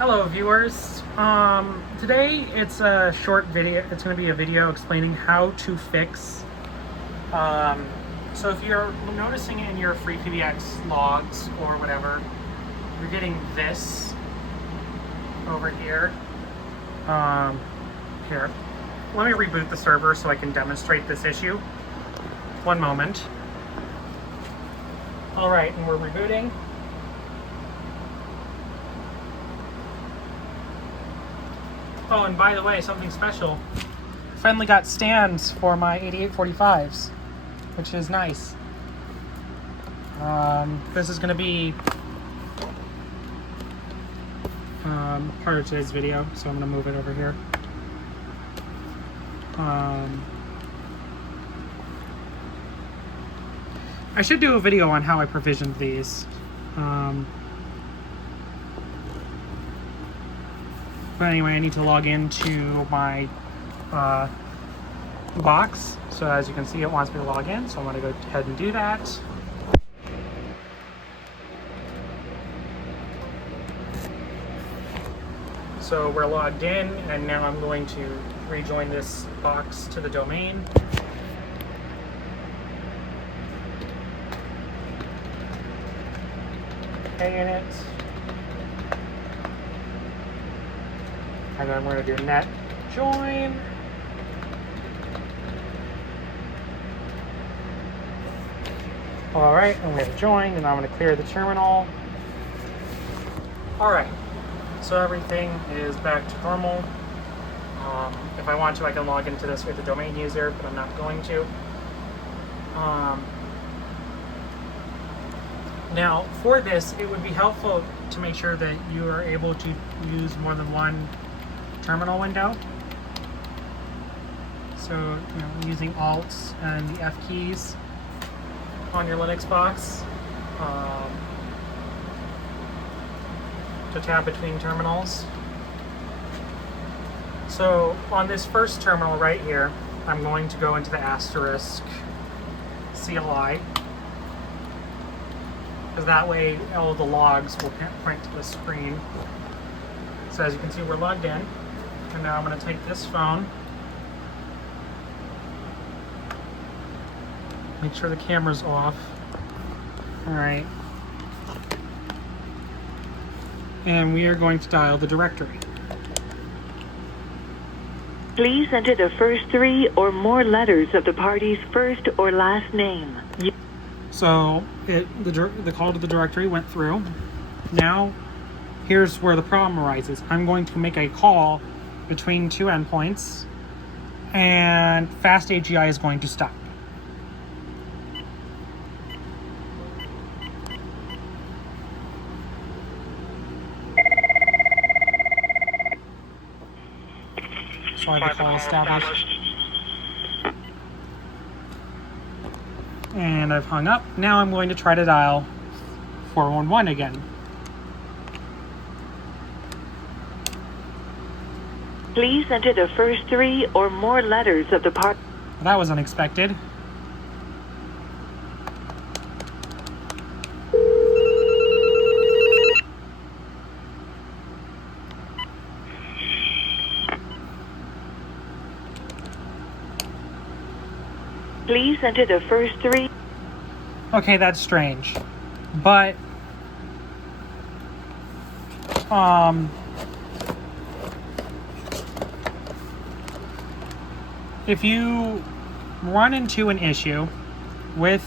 Hello viewers. Today it's a short video. It's going to be a video explaining how to fix. So if you're noticing in your FreePBX logs or whatever, you're getting this over here. Here. Let me reboot the server so I can demonstrate this issue. One moment. All right, and we're rebooting. Oh, and by the way, something special. Finally got stands for my 8845s, which is nice. This is going to be part of today's video, so I'm going to move it over here. I should do a video on how I provisioned these. But anyway, I need to log into my box. So as you can see, it wants me to log in. So I'm going to go ahead and do that. So we're logged in, and now I'm going to rejoin this box to the domain. Okay, in it. And then we're going to do net join. All right, and we have joined, and I'm going to clear the terminal. All right, so everything is back to normal. If I want to, I can log into this with the domain user, but I'm not going to. Now, for this, it would be helpful to make sure that you are able to use more than one terminal window. So, using Alt and the F keys on your Linux box to tab between terminals. So, on this first terminal right here, I'm going to go into the asterisk CLI, because that way all the logs will print to the screen. So as you can see, we're logged in. And now I'm going to take this phone, make sure the camera's off. All right. And we are going to dial the directory. Please enter the first three or more letters of the party's first or last name. So the call to the directory went through. Now, here's where the problem arises. I'm going to make a call between two endpoints, and FastAGI is going to stop. So I have the call established. And I've hung up. Now I'm going to try to dial 411 again. Please enter the first three or more letters of the party. That was unexpected. Please enter the first three. Okay, that's strange. But if you run into an issue with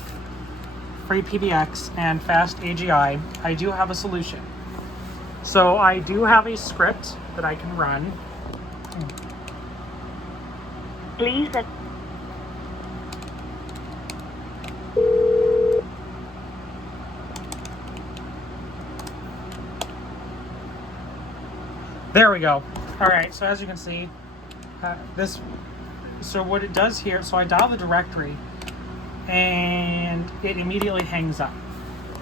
FreePBX and FastAGI, I do have a solution. So I do have a script that I can run. Please enter. There we go. All right, so as you can see, so what it does here, so I dial the directory and it immediately hangs up.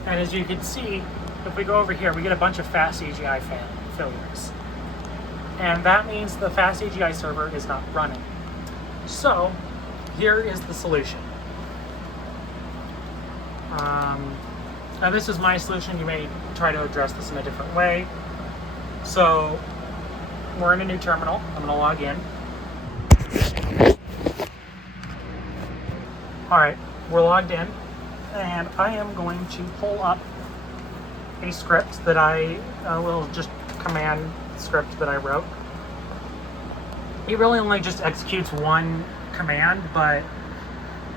And as you can see, if we go over here, we get a bunch of FastAGI failures. And that means the FastAGI server is not running. So here is the solution. Now this is my solution. You may try to address this in a different way. So we're in a new terminal. I'm gonna log in. All right, we're logged in, and I am going to pull up a script that a little just command script that I wrote. It really only just executes one command, but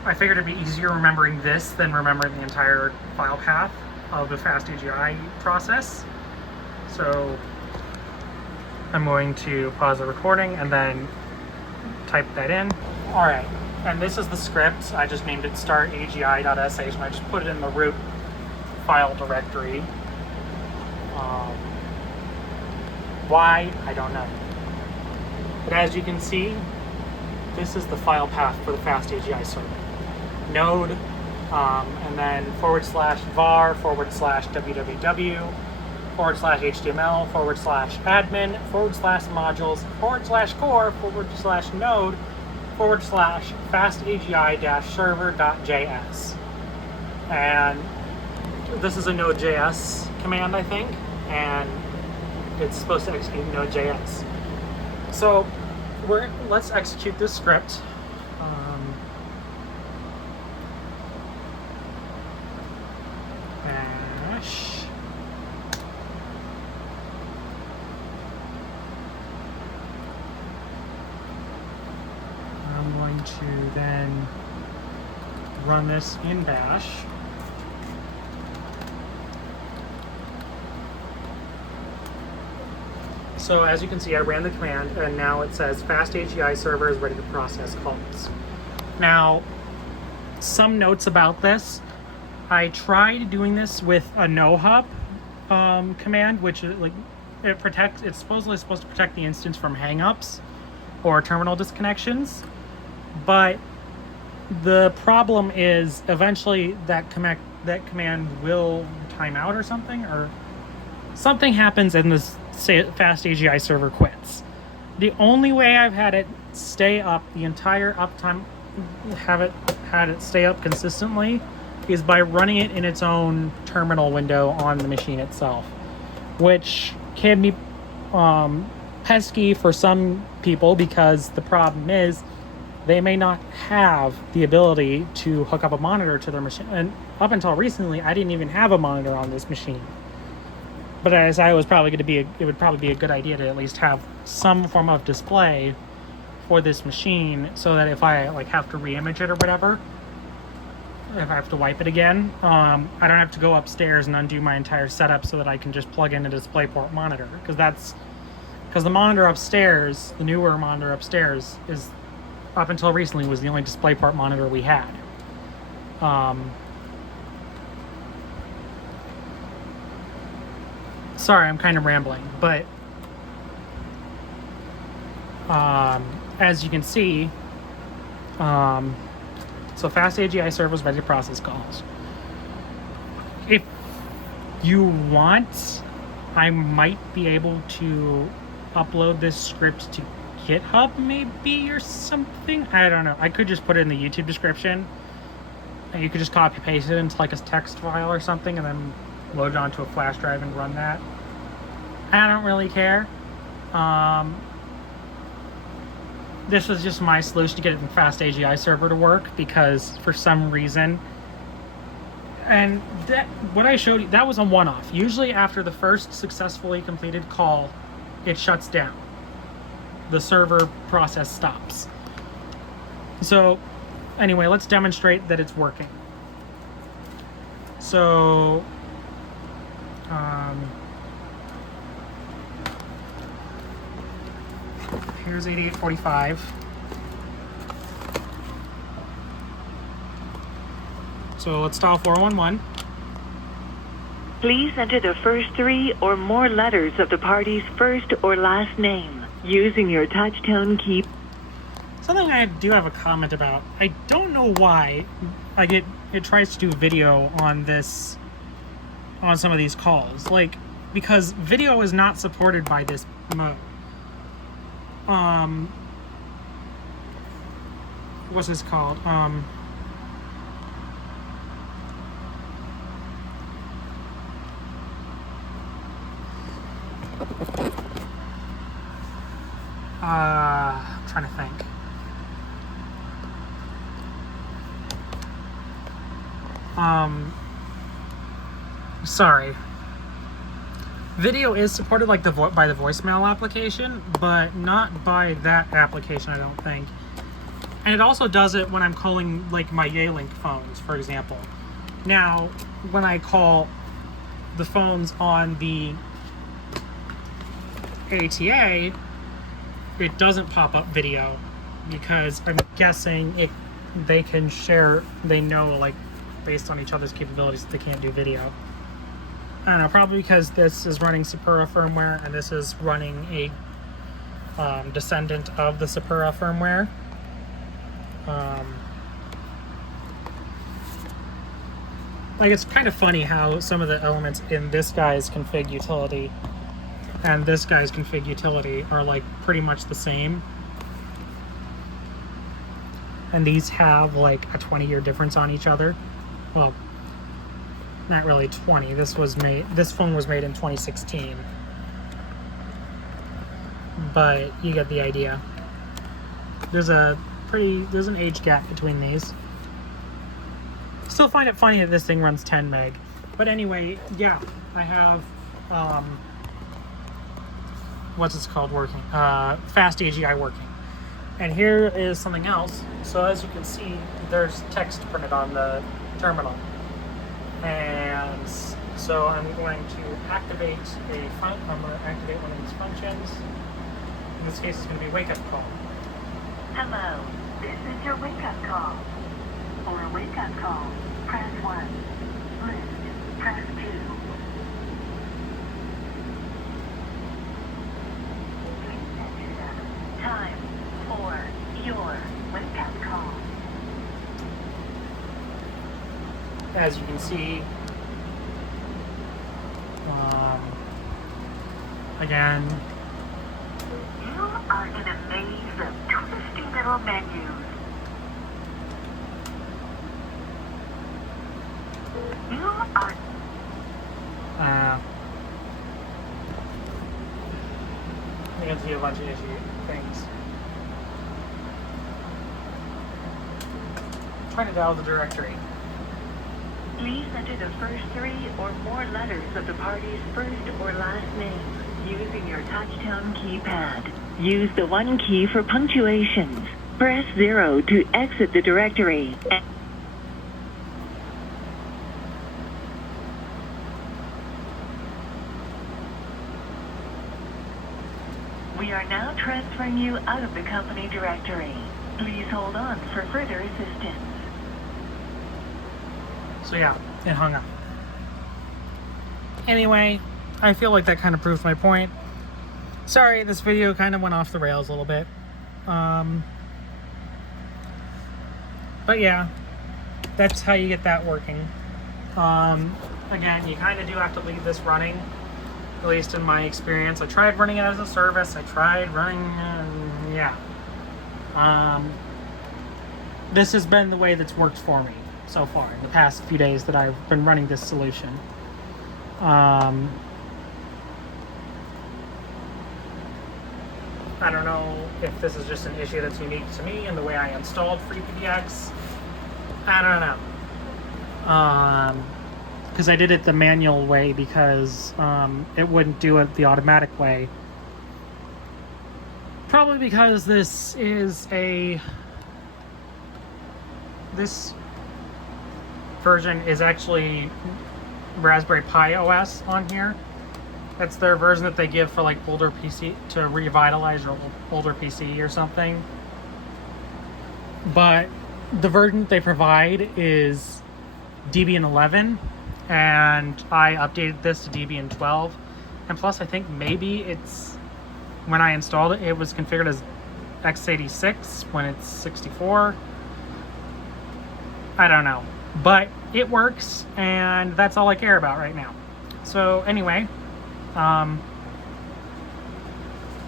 I figured it'd be easier remembering this than remembering the entire file path of the FastAGI process. So I'm going to pause the recording and then type that in. All right, and this is the script. I just named it startagi.sh, and I just put it in the root file directory. Why? I don't know. But as you can see, this is the file path for the FastAGI server. Node, and then /var /www /HTML /admin /modules /core /node /FastAGI-server.js. And this is a Node.js command, I think, and it's supposed to execute Node.js. So let's execute this script. Bash. I'm going to then run this in bash. So as you can see, I ran the command, and now it says FastAGI server is ready to process calls. Now, some notes about this. I tried doing this with a no-hub command, which is it's supposedly supposed to protect the instance from hangups or terminal disconnections, but the problem is eventually that command will time out or something happens and this FastAGI server quits. The only way I've had it stay up the entire uptime, had it stay up consistently, is by running it in its own terminal window on the machine itself, which can be pesky for some people because the problem is they may not have the ability to hook up a monitor to their machine. And up until recently, I didn't even have a monitor on this machine. But as I was probably going to be, it would probably be a good idea to at least have some form of display for this machine, so that if I have to re-image it or whatever, if I have to wipe it again, I don't have to go upstairs and undo my entire setup so that I can just plug in a DisplayPort monitor. Because the monitor upstairs, the newer monitor upstairs, is up until recently was the only DisplayPort monitor we had. Sorry, I'm kind of rambling, but as you can see, so FastAGI server is ready to process calls. If you want, I might be able to upload this script to GitHub maybe or something. I don't know. I could just put it in the YouTube description, and you could just copy paste it into a text file or something and then load it onto a flash drive and run that. I don't really care. This was just my solution to get the FastAGI server to work, because for some reason, and what I showed you, that was a one-off. Usually after the first successfully completed call, it shuts down. The server process stops. So anyway, let's demonstrate that it's working. So here's 8845. So let's dial 411. Please enter the first 3 or more letters of the party's first or last name using your touch-tone key. Something I do have a comment about. I don't know why it tries to do video on some of these calls. Because video is not supported by this mode. What's this called? I'm trying to think. Sorry. Video is supported like by the voicemail application, but not by that application, I don't think. And it also does it when I'm calling like my Yealink phones, for example. Now, when I call the phones on the ATA, it doesn't pop up video because I'm guessing they can share, they know, like, based on each other's capabilities, that they can't do video. I don't know, probably because this is running Sapura firmware and this is running a descendant of the Sapura firmware. Like, it's kind of funny how some of the elements in this guy's config utility and this guy's config utility are like pretty much the same. And these have like a 20-year difference on each other. Well, not really 20. This phone was made in 2016. But you get the idea. There's an age gap between these. Still find it funny that this thing runs 10 meg. But anyway, yeah, I have what's it called working? FastAGI working. And here is something else. So as you can see, there's text printed on the terminal. And so I'm going to activate I'm going to activate one of these functions. In this case, it's going to be wake up call. Hello, this is your wake-up call. For a wake-up call, press 1. List, press 2. Please enter the time for your wake-up call. As you can see, again, You are in a maze of twisty little menus. You are... you can see a bunch of things. Trying to dial the directory. Please enter the first 3 or more letters of the party's first or last name using your touchtone keypad. Use the 1 key for punctuations. Press 0 to exit the directory. We are now transferring you out of the company directory. Please hold on for further assistance. So yeah, it hung up. Anyway, I feel like that kind of proves my point. Sorry, this video kind of went off the rails a little bit. But yeah, that's how you get that working. Again, you kind of do have to leave this running, at least in my experience. I tried running it as a service. I tried running, yeah. This has been the way that's worked for me so far in the past few days that I've been running this solution. I don't know if this is just an issue that's unique to me and the way I installed FreePBX. I don't know. Because I did it the manual way because it wouldn't do it the automatic way. Probably because this version is actually Raspberry Pi OS on here. It's their version that they give for like older PC to revitalize your older PC or something. But the version they provide is Debian 11, and I updated this to Debian 12. And plus, I think maybe it's when I installed it, it was configured as x86 when it's 64. I don't know, but it works, and that's all I care about right now. So anyway,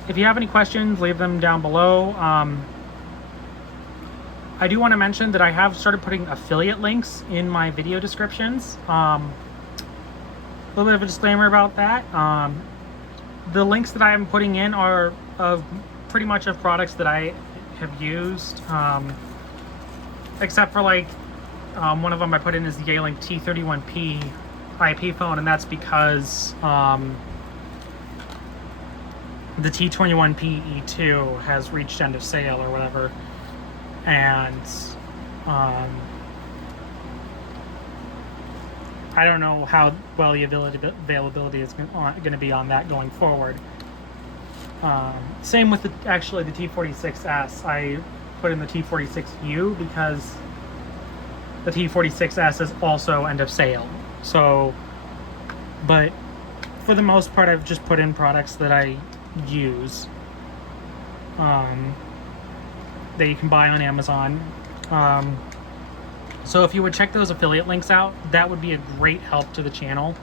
if you have any questions, leave them down below. I do want to mention that I have started putting affiliate links in my video descriptions. A little bit of a disclaimer about that. the links that I am putting in are of pretty much of products that I have used, except for like one of them I put in is the Yealink T31P IP phone, and that's because the T21P E2 has reached end of sale or whatever, and I don't know how well the availability is going to be on that going forward. Same with the T46S. I put in the T46U because the T46S is also end of sale. So, but for the most part, I've just put in products that I use, that you can buy on Amazon. So if you would check those affiliate links out, that would be a great help to the channel.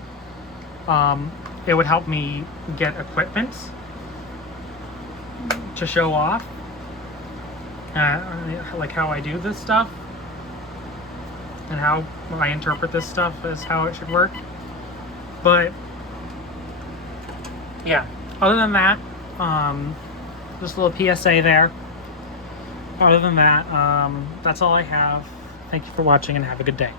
It would help me get equipment to show off, like how I do this stuff and how I interpret this stuff as how it should work. But yeah, other than that, just a little PSA there. Other than that, that's all I have. Thank you for watching and have a good day.